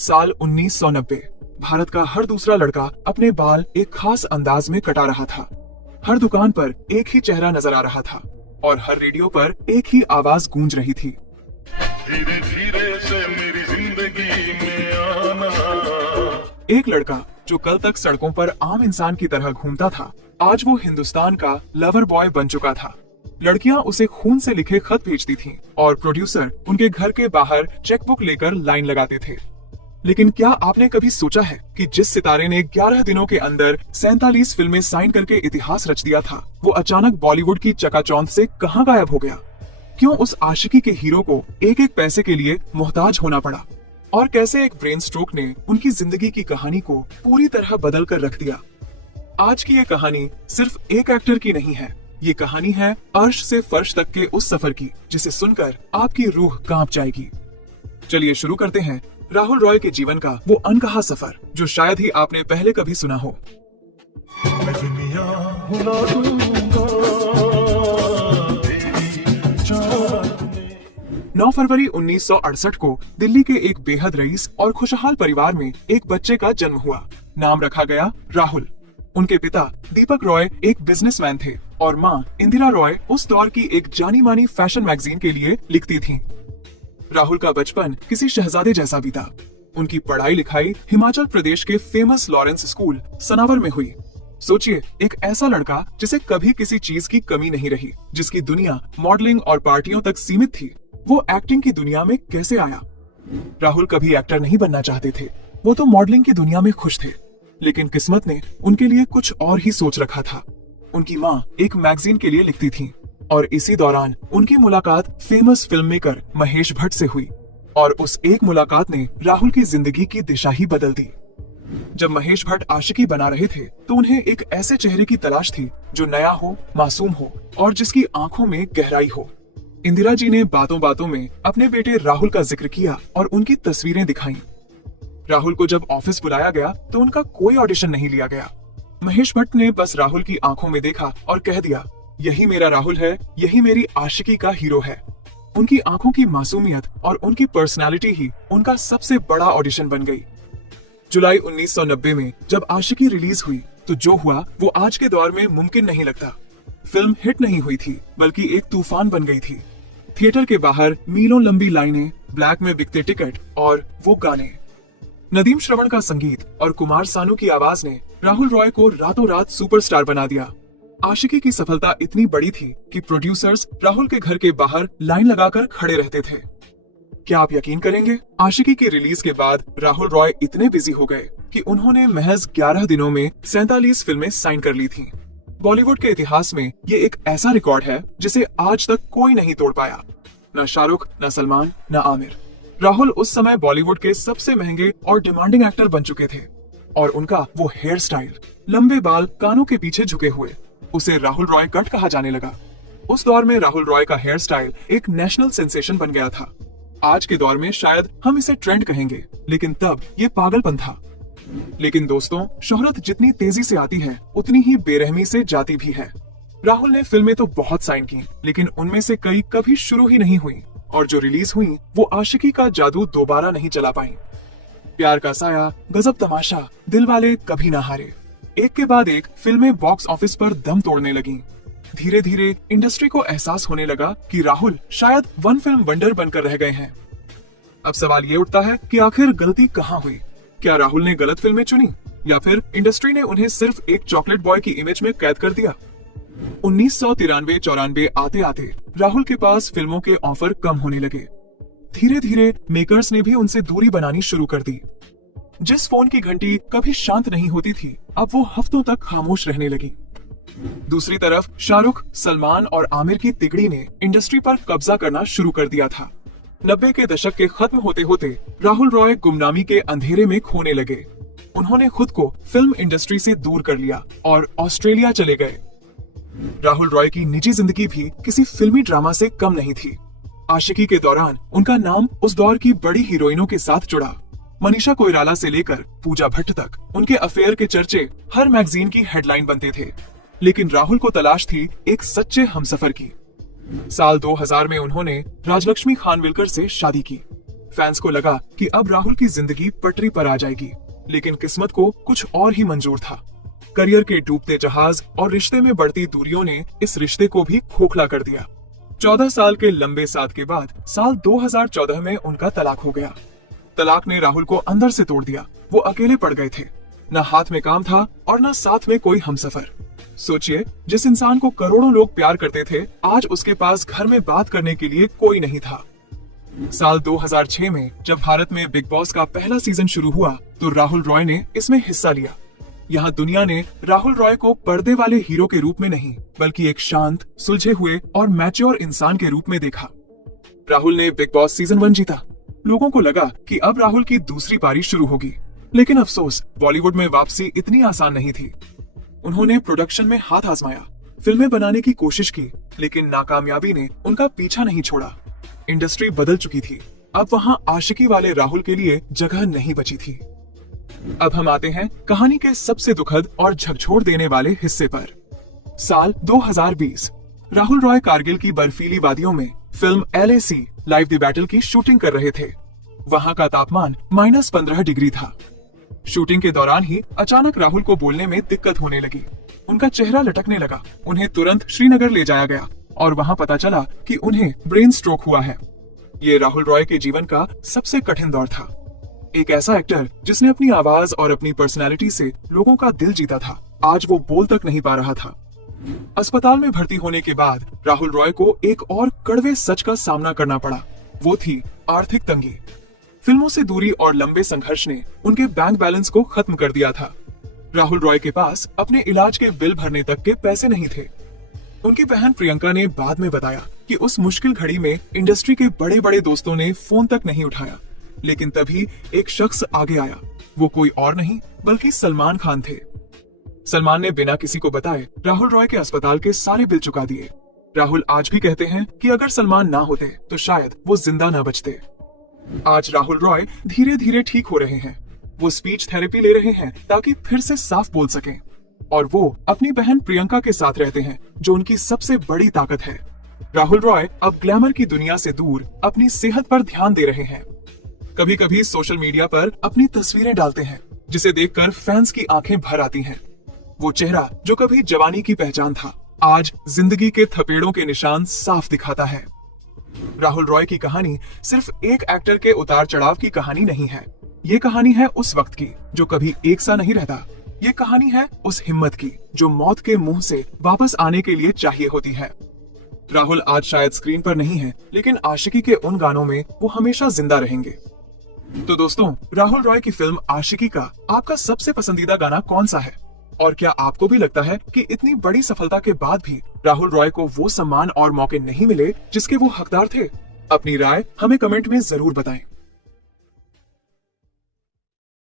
साल 1990। भारत का हर दूसरा लड़का अपने बाल एक खास अंदाज में कटा रहा था। हर दुकान पर एक ही चेहरा नजर आ रहा था और हर रेडियो पर एक ही आवाज गूंज रही थी। धीरे धीरे से मेरी जिंदगी में आना। एक लड़का जो कल तक सड़कों पर आम इंसान की तरह घूमता था, आज वो हिंदुस्तान का लवर बॉय बन चुका था। लड़कियां उसे खून से लिखे खत भेजती थीं और प्रोड्यूसर उनके घर के बाहर चेकबुक लेकर लाइन लगाते थे। लेकिन क्या आपने कभी सोचा है कि जिस सितारे ने 11 दिनों के अंदर 47 फिल्में साइन करके इतिहास रच दिया था, वो अचानक बॉलीवुड की चकाचौंध से कहां गायब हो गया? क्यों उस आशिकी के हीरो को एक एक पैसे के लिए मोहताज होना पड़ा? और कैसे एक ब्रेन स्ट्रोक ने उनकी जिंदगी की कहानी को पूरी तरह बदल कर रख दिया? आज की ये कहानी सिर्फ एक एक्टर की नहीं है। ये कहानी है अर्श से फर्श तक के उस सफर की, जिसे सुनकर आपकी रूह कांप जाएगी। चलिए शुरू करते हैं राहुल रॉय के जीवन का वो अनकहा सफर, जो शायद ही आपने पहले कभी सुना हो। मैं दुनिया भुला दूंगा तेरी चाहत में। 9 फरवरी 1968 को दिल्ली के एक बेहद रईस और खुशहाल परिवार में एक बच्चे का जन्म हुआ। नाम रखा गया राहुल। उनके पिता दीपक रॉय एक बिजनेसमैन थे और मां इंदिरा रॉय उस दौर की एक जानी मानी फैशन मैगजीन के लिए लिखती थीं। राहुल का बचपन किसी शहजादे जैसा बीता। उनकी पढ़ाई लिखाई हिमाचल प्रदेश के फेमस लॉरेंस स्कूल सनावर में हुई। सोचिए, एक ऐसा लड़का जिसे कभी किसी चीज की कमी नहीं रही, जिसकी दुनिया मॉडलिंग और पार्टियों तक सीमित थी, वो एक्टिंग की दुनिया में कैसे आया? राहुल कभी एक्टर नहीं बनना चाहते थे, वो तो मॉडलिंग की दुनिया में खुश थे। लेकिन किस्मत ने उनके लिए कुछ और ही सोच रखा था। उनकी माँ एक मैगजीन के लिए लिखती थी और इसी दौरान उनकी मुलाकात famous film maker Mahesh Bhatt से हुई और उस एक मुलाकात ने राहुल की जिंदगी की दिशा ही बदल दी। जब महेश भट्ट आशिकी बना रहे थे तो उन्हें एक ऐसे चेहरे की तलाश थी जो नया हो, मासूम हो और जिसकी आंखों में गहराई हो। इंदिरा जी ने बातों बातों में अपने बेटे राहुल का जिक्र किया और उनकी तस्वीरें दिखाई। राहुल को जब ऑफिस बुलाया गया तो उनका कोई ऑडिशन नहीं लिया गया। महेश भट्ट ने बस राहुल की आंखों में देखा और कह दिया, यही मेरा राहुल है, यही मेरी आशिकी का हीरो है। उनकी आंखों की मासूमियत और उनकी पर्सनालिटी ही उनका सबसे बड़ा ऑडिशन बन गई। जुलाई 1990 में जब आशिकी रिलीज हुई तो जो हुआ वो आज के दौर में मुमकिन नहीं लगता। फिल्म हिट नहीं हुई थी, बल्कि एक तूफान बन गई थी। थिएटर के बाहर मीलों लंबी लाइनें, ब्लैक में बिकते टिकट और वो गाने। नदीम श्रवण का संगीत और कुमार सानू की आवाज ने राहुल रॉय को रातों रात सुपरस्टार बना दिया। आशिकी की सफलता इतनी बड़ी थी कि प्रोड्यूसर्स राहुल के घर के बाहर लाइन लगाकर खड़े रहते थे। क्या आप यकीन करेंगे, आशिकी की रिलीज के बाद राहुल रॉय इतने बिजी हो गए कि उन्होंने महज 11 दिनों में 47 फिल्में साइन कर ली थीं। बॉलीवुड के इतिहास में ये एक ऐसा रिकॉर्ड है जिसे आज तक कोई नहीं तोड़ पाया। न शाहरुख, न सलमान, न आमिर। राहुल उस समय बॉलीवुड के सबसे महंगे और डिमांडिंग एक्टर बन चुके थे और उनका वो हेयर स्टाइल, लंबे बाल कानों के पीछे झुके हुए, उसे राहुल रॉय कट कहा जाने लगा। उस दौर में राहुल रॉय का हेयर स्टाइल एक नेशनल सेंसेशन बन गया था। आज के दौर में शायद हम इसे ट्रेंड कहेंगे, लेकिन तब ये पागलपन था। लेकिन दोस्तों, शोहरत जितनी तेजी से आती है उतनी ही बेरहमी से जाती भी है। राहुल ने फिल्में तो बहुत साइन की, लेकिन उनमें से कई कभी शुरू ही नहीं हुई और जो रिलीज हुई वो आशिकी का जादू दोबारा नहीं चला पाई। प्यार का साया, गजब तमाशा, दिलवाले कभी ना हारे, एक के बाद एक फिल्में बॉक्स ऑफिस पर दम तोड़ने लगीं। धीरे धीरे इंडस्ट्री को एहसास होने लगा कि राहुल शायद वन फिल्म वंडर बनकर रह गए हैं। अब सवाल ये उठता है कि आखिर गलती कहाँ हुई? क्या राहुल ने गलत फिल्में चुनी या फिर इंडस्ट्री ने उन्हें सिर्फ एक चॉकलेट बॉय की इमेज में कैद कर दिया? 1993-94 आते आते राहुल के पास फिल्मों के ऑफर कम होने लगे। धीरे धीरे मेकर्स ने भी उनसे दूरी बनानी शुरू कर दी। जिस फोन की घंटी कभी शांत नहीं होती थी, अब वो हफ्तों तक खामोश रहने लगी। दूसरी तरफ शाहरुख, सलमान और आमिर की तिगड़ी ने इंडस्ट्री पर कब्जा करना शुरू कर दिया था। 90 के दशक के खत्म होते होते राहुल रॉय गुमनामी के अंधेरे में खोने लगे। उन्होंने खुद को फिल्म इंडस्ट्री से दूर कर लिया और ऑस्ट्रेलिया चले गए। राहुल रॉय की निजी जिंदगी भी किसी फिल्मी ड्रामा से कम नहीं थी। आशिकी के दौरान उनका नाम उस दौर की बड़ी हीरोइनों के साथ जुड़ा। मनीषा कोइराला से लेकर पूजा भट्ट तक उनके अफेयर के चर्चे हर मैगजीन की हेडलाइन बनते थे। लेकिन राहुल को तलाश थी एक सच्चे हमसफर की। साल 2000 में उन्होंने राजलक्ष्मी खानविलकर से शादी की। फैंस को लगा कि अब राहुल की जिंदगी पटरी पर आ जाएगी, लेकिन किस्मत को कुछ और ही मंजूर था। करियर के डूबते जहाज और रिश्ते में बढ़ती दूरियों ने इस रिश्ते को भी खोखला कर दिया। 14 साल के लंबे साथ के बाद साल 2014 में उनका तलाक हो गया। तलाक ने राहुल को अंदर से तोड़ दिया। वो अकेले पड़ गए थे, न हाथ में काम था और न साथ में कोई हमसफर। सोचिए, जिस इंसान को करोड़ों लोग प्यार करते थे, आज उसके पास घर में बात करने के लिए कोई नहीं था। साल 2006 में जब भारत में बिग बॉस का पहला सीजन शुरू हुआ तो राहुल रॉय ने इसमें हिस्सा लिया। यहाँ दुनिया ने राहुल रॉय को पर्दे वाले हीरो के रूप में नहीं, बल्कि एक शांत, सुलझे हुए और मैच्योर इंसान के रूप में देखा। राहुल ने बिग बॉस सीजन 1 जीता। लोगों को लगा कि अब राहुल की दूसरी पारी शुरू होगी, लेकिन अफसोस, बॉलीवुड में वापसी इतनी आसान नहीं थी। उन्होंने प्रोडक्शन में हाथ आजमाया, फिल्में बनाने की कोशिश की, लेकिन नाकामयाबी ने उनका पीछा नहीं छोड़ा। इंडस्ट्री बदल चुकी थी। अब वहाँ आशिकी वाले राहुल के लिए जगह नहीं बची थी। अब हम आते हैं कहानी के सबसे दुखद और झकझोर देने वाले हिस्से पर। साल 2020, राहुल रॉय कारगिल की बर्फीली वादियों में film LAC live the battle की शूटिंग कर रहे थे। वहाँ का तापमान -15 डिग्री था। शूटिंग के दौरान ही अचानक राहुल को बोलने में दिक्कत होने लगी। उनका चेहरा लटकने लगा। उन्हें तुरंत श्रीनगर ले जाया गया और वहाँ पता चला कि उन्हें ब्रेन स्ट्रोक हुआ है। ये राहुल रॉय के जीवन का सबसे कठिन दौर था। एक ऐसा एक्टर जिसने अपनी आवाज और अपनी पर्सनैलिटी से लोगों का दिल जीता था, आज वो बोल तक नहीं पा रहा था। अस्पताल में भर्ती होने के बाद राहुल रॉय को एक और कड़वे सच का सामना करना पड़ा। वो थी आर्थिक तंगी। फिल्मों से दूरी और लंबे संघर्ष ने उनके बैंक बैलेंस को खत्म कर दिया था। राहुल रॉय के पास अपने इलाज के बिल भरने तक के पैसे नहीं थे। उनकी बहन प्रियंका ने बाद में बताया कि उस मुश्किल घड़ी में इंडस्ट्री के बड़े बड़े दोस्तों ने फोन तक नहीं उठाया, लेकिन तभी एक शख्स आगे आया। वो कोई और नहीं बल्कि सलमान खान थे। सलमान ने बिना किसी को बताए राहुल रॉय के अस्पताल के सारे बिल चुका दिए। राहुल आज भी कहते हैं कि अगर सलमान ना होते तो शायद वो जिंदा ना बचते। आज राहुल रॉय धीरे धीरे ठीक हो रहे हैं। वो स्पीच थेरेपी ले रहे हैं ताकि फिर से साफ बोल सकें, और वो अपनी बहन प्रियंका के साथ रहते हैं, जो उनकी सबसे बड़ी ताकत है। राहुल रॉय अब ग्लैमर की दुनिया से दूर अपनी सेहत पर ध्यान दे रहे हैं। कभी कभी सोशल मीडिया पर अपनी तस्वीरें डालते हैं, जिसे देखकर फैंस की आंखें भर आती हैं। वो चेहरा जो कभी जवानी की पहचान था, आज जिंदगी के थपेड़ों के निशान साफ दिखाता है। राहुल रॉय की कहानी सिर्फ एक एक्टर के उतार चढ़ाव की कहानी नहीं है। ये कहानी है उस वक्त की जो कभी एक सा नहीं रहता। ये कहानी है उस हिम्मत की जो मौत के मुंह से वापस आने के लिए चाहिए होती है। राहुल आज शायद स्क्रीन पर नहीं है, लेकिन आशिकी के उन गानों में वो हमेशा जिंदा रहेंगे। तो दोस्तों, राहुल रॉय की फिल्म आशिकी का आपका सबसे पसंदीदा गाना कौन सा है? और क्या आपको भी लगता है कि इतनी बड़ी सफलता के बाद भी राहुल रॉय को वो सम्मान और मौके नहीं मिले जिसके वो हकदार थे? अपनी राय हमें कमेंट में जरूर बताएं।